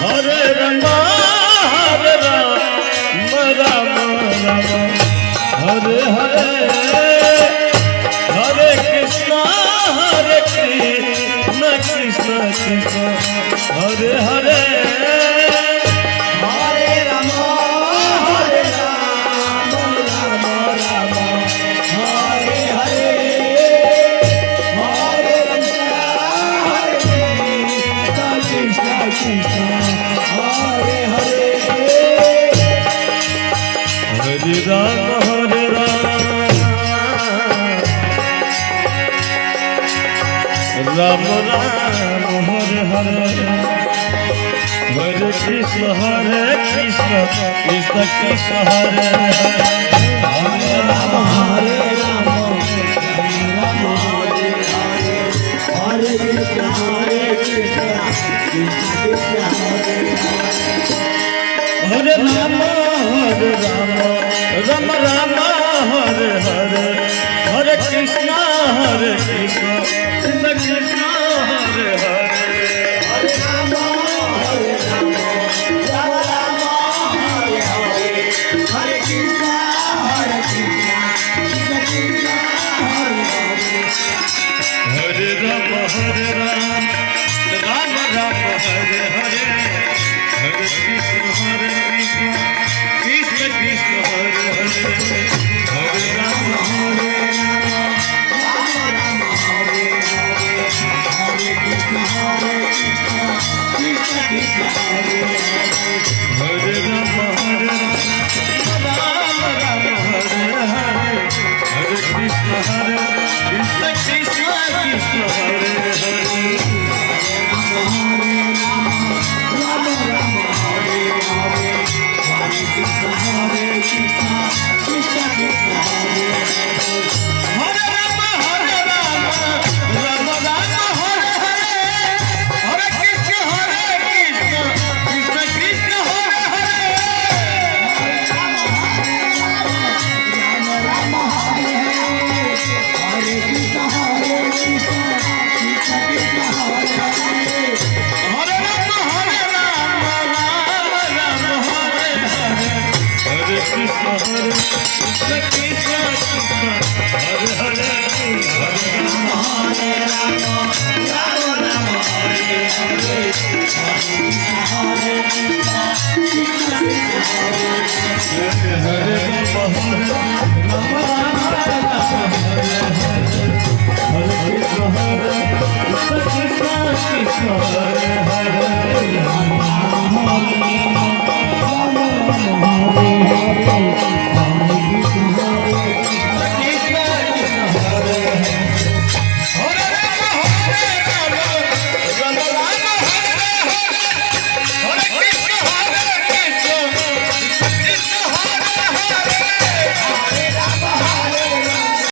Hare Rama Hare Rama Rama Rama Hare Hare Hare Krishna Krishna Krishna Hare Hare Ram Ram Hare Hare Hare Krishna Krishna Krishna Hare Hare Hare Rama Hare Rama Rama Hare Hare Hare Krishna Krishna Krishna Hare Hare Rama Hare Rama Rama Rama Hare Hare Hare Krishna Krishna Krishna Hare Hare Hare Rama Hare Rama Rama Rama Hare Hare Hare Krishna Krishna Krishna Hare Hare Hare Rama Hare Rama Rama Rama Hare Hare Hare Krishna Krishna Krishna Krishna Hare Hare Hare Rama Hare Rama Rama Rama Hare Hare Hare Krishna Krishna Krishna Krishna Hare Hare Hare Rama Hare Rama Rama Rama Hare Hare Hare Krishna Krishna Krishna Krishna Hare Hare Rama Hare Rama Rama Rama Hare Hare Hare Krishna Krishna Krishna Krishna Hare Hare Hare Rama Hare Rama Rama Rama Hare Hare Hare Krishna Krishna Krishna Krishna Hare Hare Rama Hare Rama Rama Rama Hare Hare Hare Krishna Krishna Krishna Krishna Hare Hare Hare Rama Hare Rama Rama Rama Hare Hare Hare Krishna Krishna Krishna Hare Hare Hare Rama Hare Rama Rama Rama Hare Hare Hare Krishna Krishna Krishna Krishna Hare Hare Rama Hare Rama Rama Rama Hare Hare Hare Krishna Krishna Krishna Hare Hare